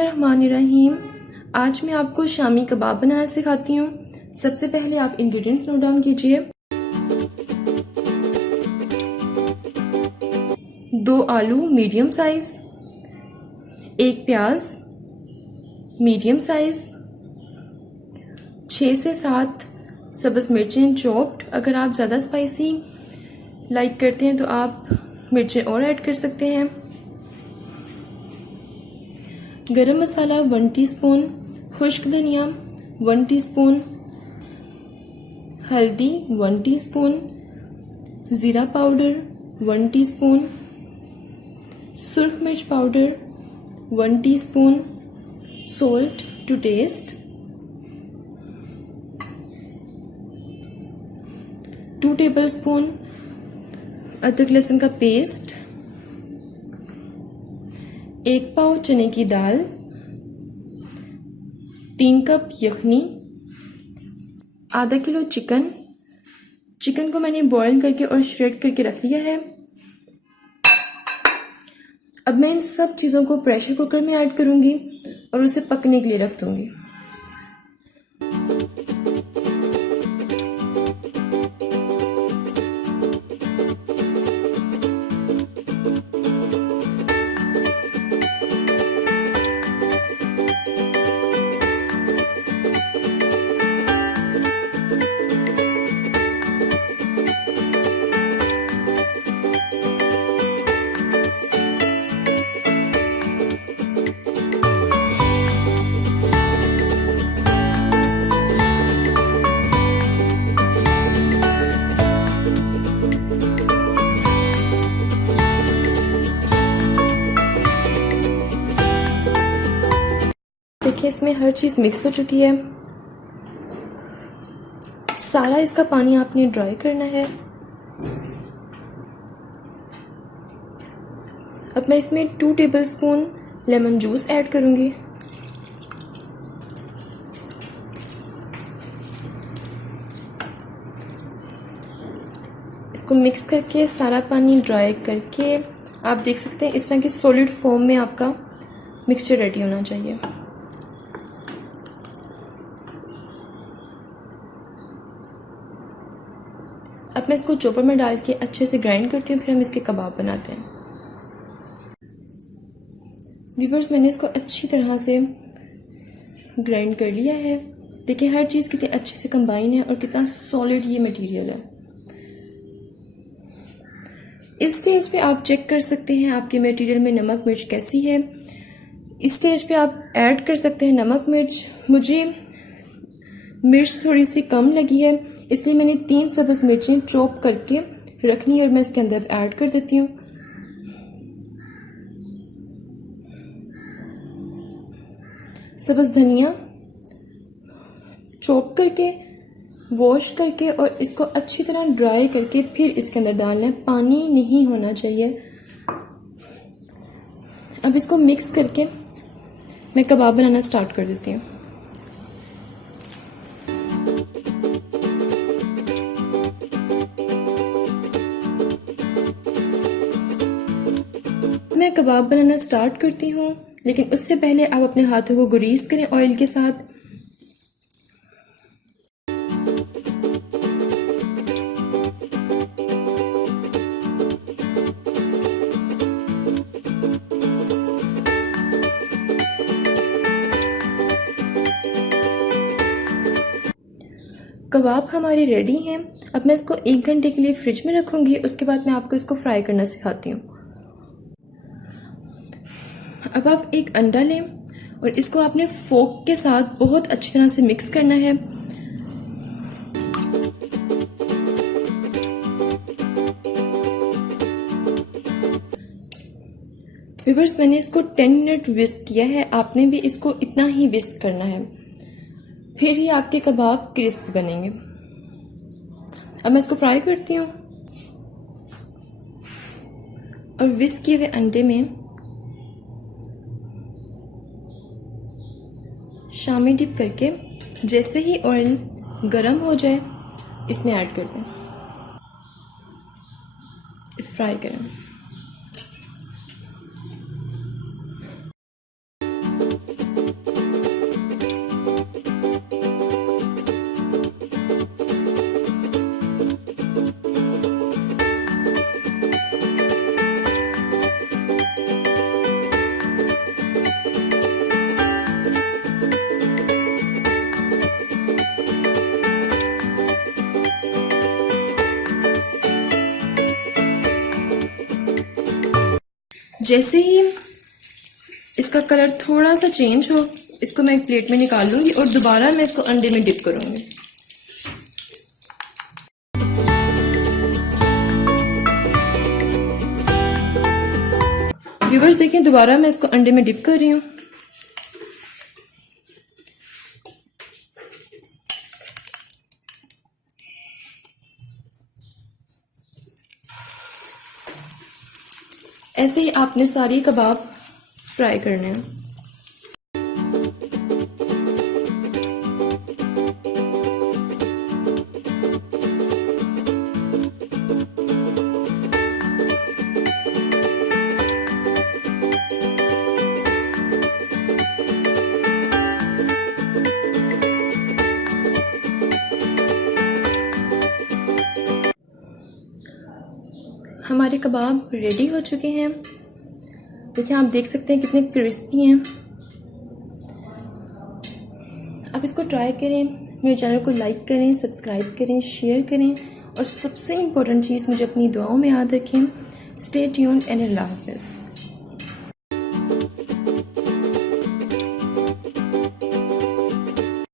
बिस्मिल्लाहिर्रहमानिर्रहीम। आज मैं आपको शामी कबाब बनाना सिखाती हूँ। सबसे पहले आप इंग्रेडिएंट्स नोट डाउन कीजिए। 2 आलू मीडियम साइज, 1 प्याज मीडियम साइज, 6 से 7 सब्ज़ मिर्चें चॉप्ड। अगर आप ज़्यादा स्पाइसी लाइक करते हैं तो आप मिर्चें और ऐड कर सकते हैं। गरम मसाला 1 टीस्पून, खुश्क धनिया 1 टीस्पून, हल्दी 1 टीस्पून, ज़ीरा पाउडर 1 टीस्पून, सुर्ख मिर्च powder 1 teaspoon, salt to taste, 2 tablespoon अदरक लहसुन का पेस्ट, 1 पाव चने की दाल, 3 कप यखनी, आधा किलो चिकन को मैंने बॉईल करके और श्रेड करके रख लिया है। अब मैं इन सब चीज़ों को प्रेशर कुकर में ऐड करूंगी और उसे पकने के लिए रख दूंगी। देखिए इसमें हर चीज़ मिक्स हो चुकी है। सारा इसका पानी आपने ड्राई करना है। अब मैं इसमें 2 टेबलस्पून लेमन जूस ऐड करूंगी। इसको मिक्स करके सारा पानी ड्राई करके आप देख सकते हैं इस तरह की सॉलिड फॉर्म में आपका मिक्सचर रेडी होना चाहिए। अब मैं इसको चॉपर में डाल के अच्छे से ग्राइंड करती हूँ, फिर हम इसके कबाब बनाते हैं। व्यूअर्स, मैंने इसको अच्छी तरह से ग्राइंड कर लिया है। देखिए हर चीज़ कितनी अच्छे से कंबाइन है और कितना सॉलिड ये मटेरियल है। इस स्टेज पे आप चेक कर सकते हैं आपके मटेरियल में नमक मिर्च कैसी है। इस स्टेज पे आप ऐड कर सकते हैं नमक मिर्च। मुझे मिर्च थोड़ी सी कम लगी है, इसलिए मैंने 3 सब्ज़ मिर्चें चॉप करके रखनी है और मैं इसके अंदर ऐड कर देती हूँ। सब्ज़ धनिया चॉप करके वॉश करके और इसको अच्छी तरह ड्राई करके फिर इसके अंदर डालना है। पानी नहीं होना चाहिए। अब इसको मिक्स करके मैं कबाब बनाना स्टार्ट कर देती हूँ। मैं कबाब बनाना स्टार्ट करती हूँ, लेकिन उससे पहले आप अपने हाथों को ग्रीस करें ऑयल के साथ। कबाब हमारे रेडी हैं। अब मैं इसको 1 घंटे के लिए फ्रिज में रखूँगी। उसके बाद मैं आपको इसको फ्राई करना सिखाती हूँ। अब आप एक अंडा लें और इसको आपने फोक के साथ बहुत अच्छी तरह से मिक्स करना है। व्यूअर्स, मैंने इसको 10 मिनट विस्क किया है। आपने भी इसको इतना ही विस्क करना है, फिर ही आपके कबाब क्रिस्प बनेंगे। अब मैं इसको फ्राई करती हूँ और विस्क किए हुए अंडे में शामी डिप करके जैसे ही ऑयल गरम हो जाए इसमें ऐड कर दें। इस फ्राई करें। जैसे ही इसका कलर थोड़ा सा चेंज हो, इसको मैं एक प्लेट में निकाल लूँगी और दोबारा मैं इसको अंडे में डिप करूँगी। व्यूवर्स देखिए, दोबारा मैं इसको अंडे में डिप कर रही हूँ। ऐसे ही आपने सारी कबाब फ्राई करने हैं। हमारे कबाब रेडी हो चुके हैं। देखिए, आप देख सकते हैं कितने क्रिस्पी हैं। आप इसको ट्राई करें, मेरे चैनल को लाइक करें, सब्सक्राइब करें, शेयर करें और सबसे इम्पोर्टेंट चीज़, मुझे अपनी दुआओं में याद रखें। स्टे ट्यून्ड एंड अल्लाह हाफ़िज़।